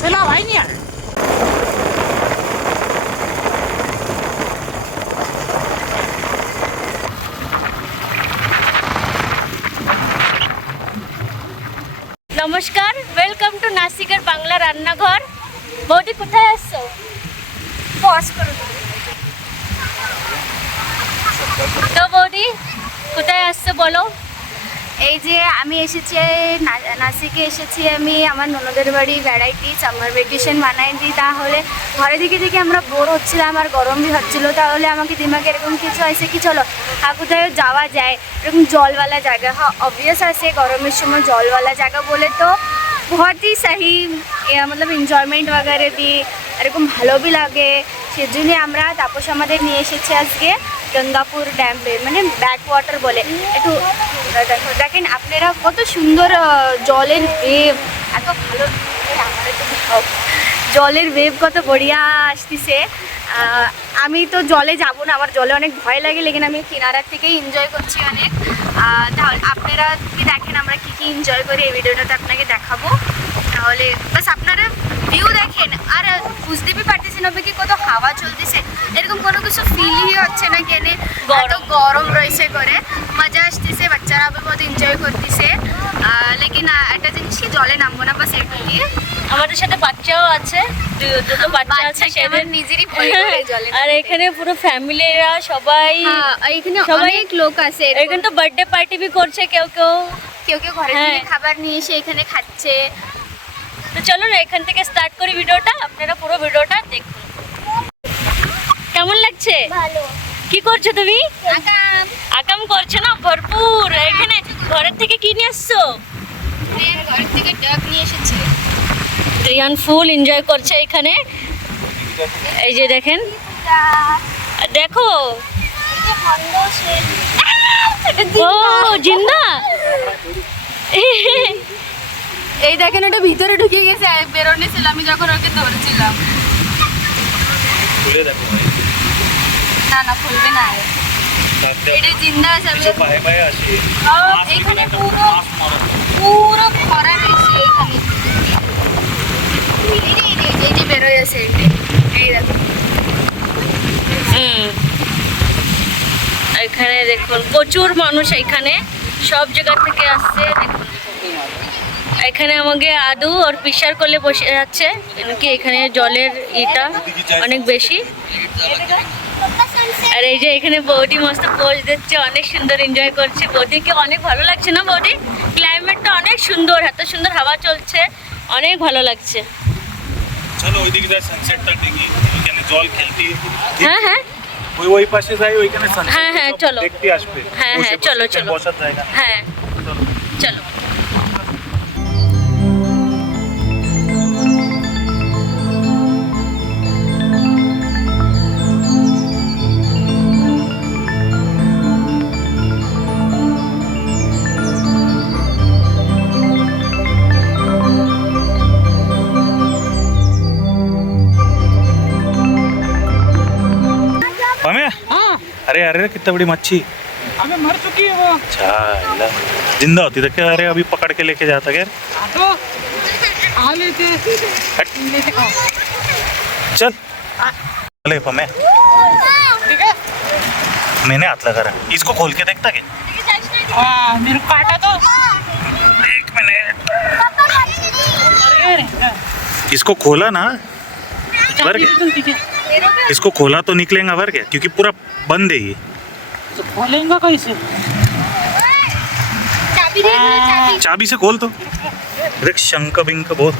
সেলা হয়নি আর নমস্কার, welcome to নাসিকের Bangla রান্নাঘর। বৌদি কোথায় আসছো? পজ করো তো বৌদি, কোথায় আসছো বলো? এই যে আমি এসেছি নাসিকে এসেছি আমি আমার ননদের বাড়ি বেড়াইতে, সামার ভ্যাকেশন বানাইতে। তাহলে ঘরে থেকে থেকে আমরা বোর হচ্ছিলাম আর গরম भी হচ্ছিলো। তাহলে আমাকে দিমাগে এরকম কিছু আছে কি চলো কোথায় যাওয়া যায় এরকম জলওয়ালা জায়গা। হ্যাঁ অবভিয়াস আছে গরমের সময় জলওয়ালা জায়গা বলে তো बहुत ही सही मतलब এনজয়মেন্ট वगैरह দিয়ে এরকম ভালো भी লাগে। সেজন্য আমরা তাপস আমাদের নিয়ে এসেছি আজকে গঙ্গাপুর ড্যাম মানে ব্যাক ওয়াটার বলে। একটু দেখেন আপনারা কত সুন্দর জলের ওয়েভ, এত ভালো আমার তো জলের ওয়েভ কত বড়িয়া আসতেছে। আমি তো জলে যাব না, আমার জলে অনেক ভয় লাগে, লেকিন আমি কিনারার থেকেই এনজয় করছি অনেক। তাহলে আপনারা কি দেখেন আমরা কী কী এনজয় করি এই ভিডিওটাতে আপনাকে দেখাবো। তাহলে বাস আপনারা ভিউ দেখেন আর বুঝতে भी পারতেছেন হবে কি কত হাওয়া চলতেছে, এরকম কোনো কিছু ফিলই হচ্ছে না কেনে এত গরম রয়েছে করে মজা আসতেছে, বাচ্চারা বহুত এনজয় করতেছে। লেকিন একটা জিনিস কি জলে নামবো না বাস একটু দিয়ে। আমাদের সাথে বাচ্চাও আছে, দুটো বাচ্চা আছে, সেদের নিজেরই ভয় করে জলে। আর এখানে পুরো ফ্যামিলিরা সবাই, এখানে সবাই অনেক লোক আছে, এখানে তো বার্থডে পার্টি भी করছে কেউ কেউ। কেউ কেউ ঘরে থেকে খাবার নিয়ে এসে এখানে খাচ্ছে। তো চলো না এখান থেকে স্টার্ট করি ভিডিওটা, আপনারা পুরো ভিডিওটা দেখুন। কেমন লাগছে? ভালো। কি করছো তুমি? আকাম আকাম করছো না ভরপুর। এখানে ঘরের থেকে কি নিয়ে আসছো? ঘর থেকে ডাক নিয়ে এসেছে। রিয়ান ফুল এনজয় করছে এখানে। এই যে দেখেন, দেখো ও জিন্না। এই দেখেন ওটা ভিতরে ঢুকে গেছে, বেরোনে ছিল আমি যখন ওকে ধরছিলাম। না না খুলবে না, এটা জিন্দা আছে। এখানে পুরো পুরো ভরা রয়েছে এখানে। এই যে বেরোয় আছে এই দেখো। এখানে দেখুন প্রচুর মানুষ, এখানে সব জায়গা থেকে আসছে। দেখুন এখানে আমাকে আদু আর পিসার কোলে বসে যাচ্ছে, কি এখানে জলের ইটা অনেক বেশি। আর এই যে এখানে বৌদি মস্ত পোজ দিচ্ছে, অনেক সুন্দর এনজয় করছে। বৌদিকে অনেক ভালো লাগছে না বৌদি? ক্লাইমেটটা অনেক সুন্দর, এত সুন্দর হাওয়া চলছে, অনেক ভালো লাগছে। চলো ওইদিকে যাই, সানসেটটা দেখি, এখানে জল খেলতে। হ্যাঁ হ্যাঁ ওই পাশে যাই, ওইখানে সানসেট হ্যাঁ হ্যাঁ চলো দেখতে আসবে। হ্যাঁ হ্যাঁ চলো চলো বসার জায়গা। হ্যাঁ চলো। अरे अरे कितना बड़ी मच्छी, अबे मर चुकी है वो। अच्छा जिंदा होती तो क्या? अरे अभी पकड़ के लेके जाता क्या? तो आ लेते चल चले मैं, ठीक है। मैंने हाथ लगा रहा, इसको खोल के देखता क्या? मेरे को काटा तो एक मिनट, इसको खोला ना भर गया, इसको खोला तो निकलेगा भर गया, क्योंकि पूरा बंद है ये। तो खोलेंगे कैसे? चाबी से खोल तो देख, शंक बिंक बहुत,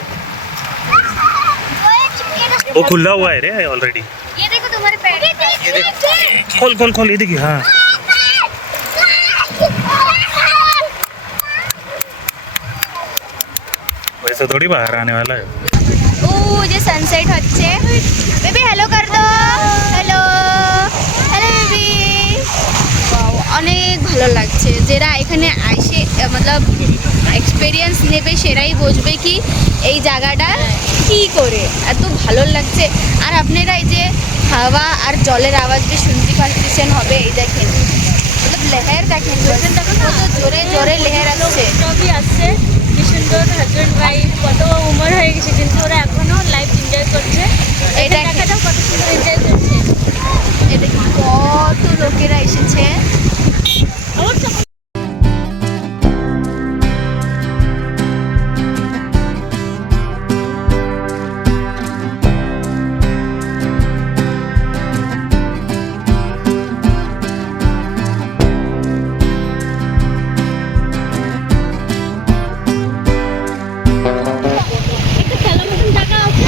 वो खुला हुआ है रे ऑलरेडी। ये देखो तुम्हारे पैर, ये देख, खोल खोल खोल, ये देखिए। हाँ वैसे थोड़ी बाहर आने वाला है। ও যে সানসেট হচ্ছে। বেবি হ্যালো কর দো, হ্যালো হ্যালো বেবি। অনেক ভালো লাগছে, যারা এখানে আসে मतलब এক্সপেরিয়েন্স নেবে সেরাই বুঝবে কি এই জায়গাটা কি করে এত ভালো লাগছে। আর আপনারা এই যে হাওয়া আর জলের আওয়াজ भी শুনতে পাচ্ছেন হবে। এই দেখেন मतलब লহর দেখেন, কত জোরে জোরে লহর আসছে। সবই আসছে, কি সুন্দর হাজব্যান্ড ওয়াইফ, কত উমর হয়ে গেছে কিন্তু ওরা এখনো এনজয় করছে। এই দেখা দেখেন। যাও কত সুন্দর এনজয় করছে। এটা কত লোকেরা এসেছে। একটা খেলার মতন জায়গা আছে।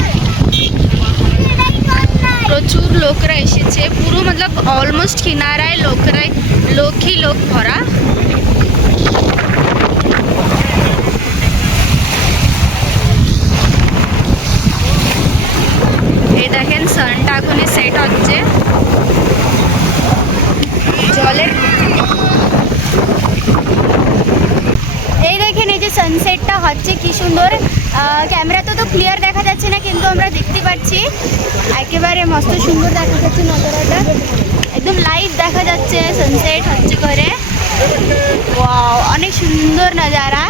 প্রচুর লোকরা এসেছে, পুরো মতলব অলমোস্ট কিনারায় লোকই লোক ভরা। এই দেখেন সানটা এখনই সেট হচ্ছে জলের। এই দেখেন এই যে সানসেটটা হচ্ছে কি সুন্দর। ক্যামেরাতে তো ক্লিয়ার দেখা যাচ্ছে না, কিন্তু আমরা দেখতে পাচ্ছি একেবারে মস্ত সুন্দর দেখা যাচ্ছে নজারাটা, একদম লাইভ দেখা যাচ্ছে সানসেট হচ্ছে করে। ওয়াও, অনেক সুন্দর নজারা,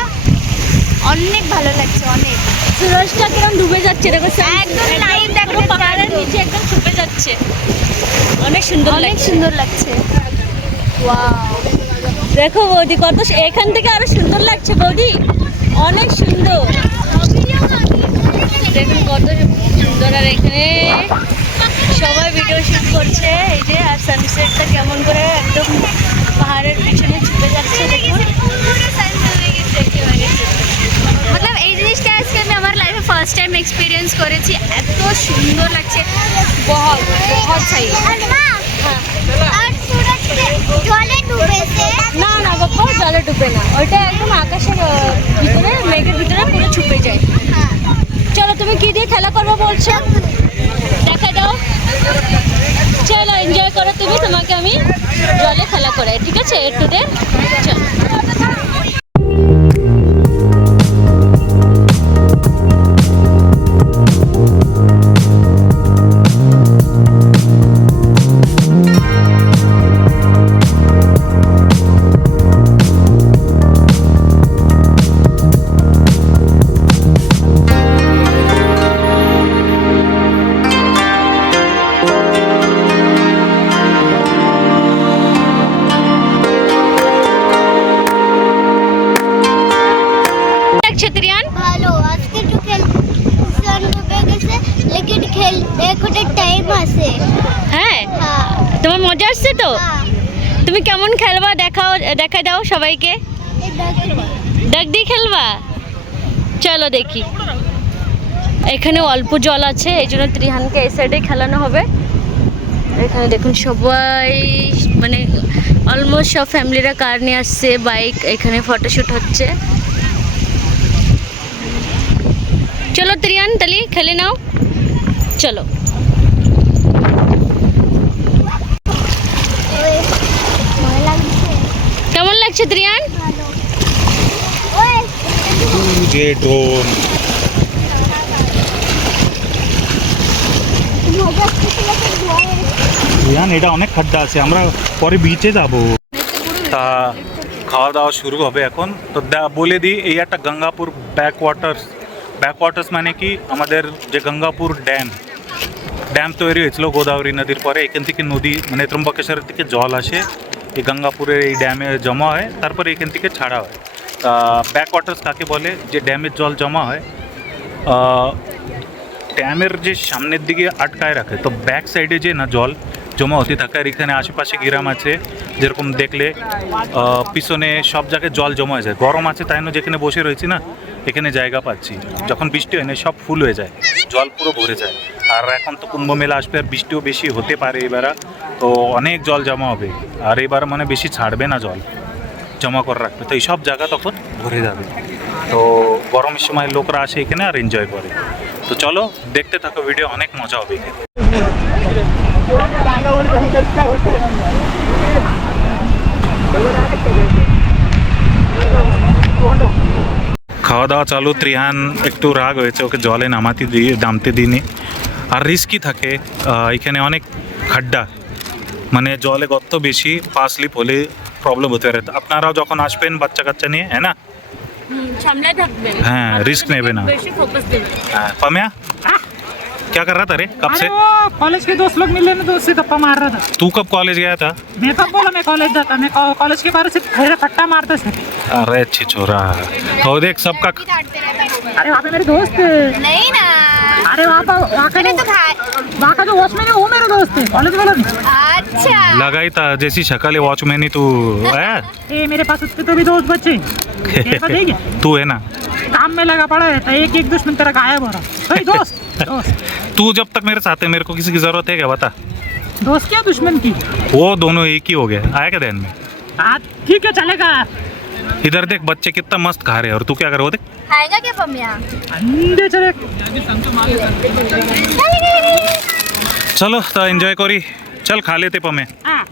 অনেক ভালো লাগছে অনেক। সুরজটা কিরম ডুবে যাচ্ছে দেখো, একদম live দেখা পুরো যাচ্ছে, পাহাড়ের একদম। নিচে একদম ডুবে যাচ্ছে, অনেক সুন্দর অনেক লাগছে। সুন্দর লাগছে। ওয়াও, দেখো বৌদি কত এখান থেকে আরো সুন্দর লাগছে বৌদি, অনেক সুন্দর। দেখুন কত সুন্দর। আর এখানে সবাই ভিডিও শুট করছে এই যে, আর সানসেটটা কেমন করে একদম পাহাড়ের পিছনে ছুটে যাচ্ছে দেখুন। মতলব এই জিনিসটা আজকে আমি আমার লাইফে ফার্স্ট টাইম এক্সপিরিয়েন্স করেছি, এত সুন্দর লাগছে। বহুত বহুত সাই। না না বাবা, জলে ডুবে না, ওইটা একদম আকাশের ভিতরে, মেঘের ভিতরে পুরো ছুপে যায়। চলো তুমি কি দিয়ে খেলা করবো বলছো, দেখা দাও। চলো এনজয় করো তুমি, তোমাকে আমি জলে খেলা করাই, ঠিক আছে একটু দে। চলো ত্রিয়ান, ভালো আজকে একটু সান ডুবে গেছে, লেকিন এখনো টাইম আছে। হ্যাঁ হ্যাঁ তোমার মজা আসছে তো? হ্যাঁ, তুমি কেমন খেলবা দেখা দাও সবাইকে, এই দেখো। ডাক দিয়ে খেলবা। চলো দেখি। এখানে অল্প জল আছে, এই জন্য ত্রিহানকে এই সাইডে খেলানো হবে। এখানে দেখুন সবাই মানে অলমোস্ট সব ফ্যামিলিরা কার নিয়ে আসছে, বাইক, এখানে ফটোশ্যুট হচ্ছে। চলো ত্রিয়ান তাহলে খেলে নাও, চলো। ওই ভয় লাগছে। কেমন লাগছে ত্রিয়ান? ভালো। ওই ये ड्रोन মজা আসছে তো ভয়। ইয়ান এটা অনেক খাড্ডা আছে, আমরা পরে বিচে যাব। তা খাওয়া দাওয়া শুরু হবে এখন। তো বলে দিই, এই একটা গঙ্গাপুর ব্যাকওয়াটার্স মানে কি আমাদের যে গঙ্গাপুর ড্যাম তৈরি হয়েছিল গোদাবরী নদীর পরে, এখান থেকে নদী মানে ত্রম্বকেশ্বরের থেকে জল আসে, এই গঙ্গাপুরের এই ড্যামে জমা হয়, তারপরে এখান থেকে ছাড়া হয়। তা ব্যাকওয়াটার্স কাকে বলে? যে ড্যামের জল জমা হয়, ড্যামের যে সামনের দিকে আটকায় রাখে, তো ব্যাক সাইডে যে না জল জমা হতে থাকে। আর এখানে আশেপাশে গ্রাম আছে, যেরকম দেখলে পিছনে সব জায়গায় জল জমা হয়ে যায়। গরম আছে তাই না, যেখানে বসে রয়েছি না এখানে জায়গা পাচ্ছি, যখন বৃষ্টি হয় না সব ফুল হয়ে যায়, জল পুরো ভরে যায়। আর এখন তো কুম্ভ মেলা আসবে, আর বৃষ্টিও বেশি হতে পারে এবার, তো অনেক জল জমা হবে। আর এবার মানে বেশি ছাড়বে না, জল জমা করে রাখবে, তো এইসব জায়গা তখন ভরে যাবে। তো গরমের সময় লোকরা আসে এখানে আর এনজয় করে। তো চলো দেখতে থাকো ভিডিও, অনেক মজা হবে এখানে। খাওয়া দাওয়া চালু। ত্রিহান একটু রাগ হয়েছে, ওকে জলে নামতে দিইনি। আর রিস্কি থাকে এখানে, অনেক খাড্ডা, মানে জলে গর্ত বেশি, পা স্লিপ হলে প্রবলেম হতে পারে। আপনারাও যখন আসবেন বাচ্চা কাচ্চা নিয়ে, হ্যাঁ না, সামনে থাকবেন, হ্যাঁ রিস্ক নেবে না। বেশি ফোকাস দেবেন। হ্যাঁ পামিয়া क्या कर रहा था रे कब से? अरे वो कॉलेज के दोस्त लोग मिले ना तो उससे गप्पा मार रहा था। तू कब कॉलेज गया था? मैं कब बोला मैं कॉलेज जाता, मैं कॉलेज के बारे से खैर फट्टा मारता सर। अरे छिछोरा, तो देख सबका अरे वहाँ पे मेरे दोस्त है। नहीं ना, अरे वहाँ का जो वॉचमैन है वो मेरा दोस्त है, कॉलेज वाला नहीं। अच्छा लगा ही था जैसी शक्ल है वॉचमैन ही तू है। ए मेरे पास उसके तो भी दोस्त बच्चे हैं। तेरे पास है क्या? तू है ना, काम में लगा पड़ा है तो एक दुश्मन तेरा गायब हो रहा। भाई दोस्त तू जब तक मेरे साथ है मेरे को किसी की जरूरत है क्या बता? दोस्त क्या दुश्मन की? वो दोनों एक ही हो गए, आया क्या ध्यान में? हाँ ठीक है चलेगा। इधर देख बच्चे कितना मस्त खा रहे हैं और तू क्या कर रहा हो देख। आएगा क्या पम्या? अंडे चले। चलो तो एंजॉय करी, चल खा लेते पमे। हाँ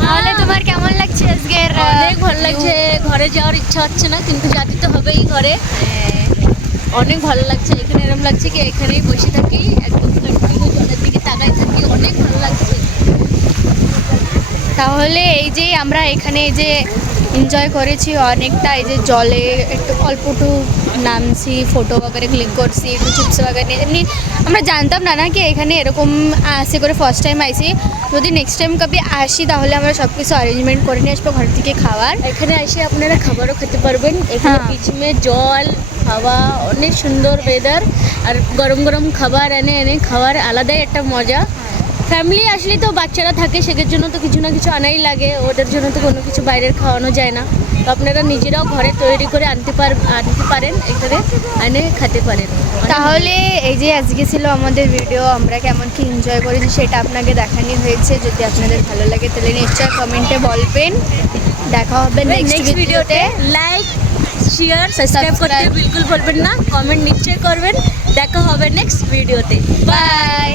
তাহলে তোমার কেমন লাগছে আজকের? অনেক ভালো লাগছে, ঘরে যাওয়ার ইচ্ছা হচ্ছে না কিন্তু যেতে তো হবেই ঘরে। অনেক ভালো লাগছে, এখানে এরকম লাগছে কি এখানেই বসে থাকি, একদম কন্টিনিউ জলের দিকে তাকাই থাকি, অনেক ভালো লাগছে। তাহলে এই যে আমরা এখানে এই যে এনজয় করেছি অনেকটা, এই যে জলে একটু অল্পটু নামছি, ফটো वगैरह ক্লিক করছি, একটু চিপস वगैरह এমনি আমরা জানতাম না না কি এখানে এরকম আসে করে ফার্স্ট টাইম আইছি। যদি নেক্সট টাইম কবে আসি তাহলে আমরা সব কিছু অ্যারেঞ্জমেন্ট করে নিয়ে আসবো ঘর থেকে খাবার। এখানে এসে আপনারা খাবারও খেতে পারবেন, এখানে হ্যাঁ। পিছনে জল হাওয়া, অনেক সুন্দর ওয়েদার, আর গরম গরম খাবার এনে এনে খাওয়ার আলাদাই একটা মজা। ফ্যামিলি আসলে তো বাচ্চারা থাকে, সেদের জন্য তো কিছু না কিছু আনাই লাগে, ওদের জন্য তো কোনো কিছু বাইরের খাওয়ানো যায় না। তো আপনারা নিজেরাও ঘরে তৈরি করে আনতে পারেন, এখানে এনে খেতে পারেন। তাহলে এই যে আজকে ছিল আমাদের ভিডিও, আমরা কেমন কি এনজয় করেছি সেটা আপনাকে দেখানো হয়েছে। যদি আপনাদের ভালো লাগে তাহলে নিশ্চয়ই কমেন্টে বলবেন। দেখা হবে নেক্সট ভিডিওতে। লাইক শেয়ার সাবস্ক্রাইব করতে বিলকুল ভুলবেন না, কমেন্ট নিশ্চয়ই করবেন। দেখা হবে নেক্সট ভিডিওতে। বাই।